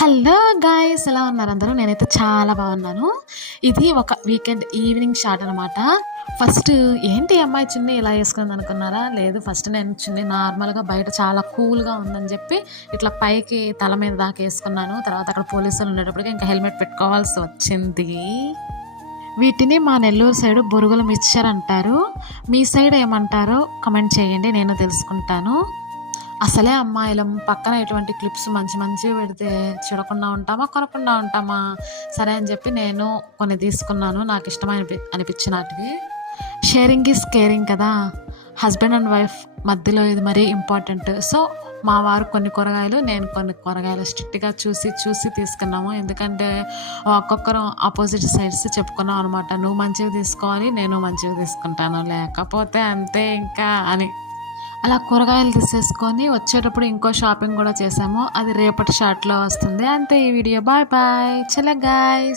Hello guys, ఎలా ఉన్నారు అందరూ? నేనైతే చాలా బాగున్నాను. ఇది ఒక వీకెండ్ ఈవినింగ్ షాట్ అనమాట. ఫస్ట్ ఏంటి అమ్మాయి చున్నీ ఇలా వేసుకుంది అనుకున్నారా? లేదు, ఫస్ట్ నేను చున్నీ నార్మల్గా బయట చాలా కూల్గా ఉందని చెప్పి ఇట్లా పైకి తల మీద దాకా వేసుకున్నాను. తర్వాత అక్కడ పోలీసులు ఉండేటప్పటికి ఇంకా హెల్మెట్ పెట్టుకోవాల్సి వచ్చింది. వీటిని మా నెల్లూరు సైడ్ బొరుగుల మిక్చర్ అంటారు. మీ సైడ్ ఏమంటారో కమెంట్ చేయండి, నేను తెలుసుకుంటాను. అసలే అమ్మాయిలం, పక్కన ఎటువంటి క్లిప్స్ మంచి మంచివి పెడితే చూడకుండా ఉంటామా, కొనకుండా ఉంటామా? సరే అని చెప్పి నేను కొన్ని తీసుకున్నాను, నాకు ఇష్టమైన అనిపించినటివి. షేరింగ్ ఈజ్ కేరింగ్ కదా, హస్బెండ్ అండ్ వైఫ్ మధ్యలో ఇది మరీ ఇంపార్టెంట్. సో మా వారు కొన్ని కూరగాయలు, నేను కొన్ని కూరగాయలు స్ట్రిక్ట్గా చూసి చూసి తీసుకున్నాము. ఎందుకంటే ఒక్కొక్కరు ఆపోజిట్ సైడ్స్ చెప్పుకున్నాం అనమాట. నువ్వు మంచిగా తీసుకోవాలి, నేను మంచిగా తీసుకుంటాను, లేకపోతే అంతే ఇంకా అని. అలా కూరగాయలు తీసేసుకొని వచ్చేటప్పుడు ఇంకో షాపింగ్ కూడా చేసాము. అది రేపటి షార్ట్లో వస్తుంది. అంతే ఈ వీడియో. Bye bye. చలో గాయ్స్.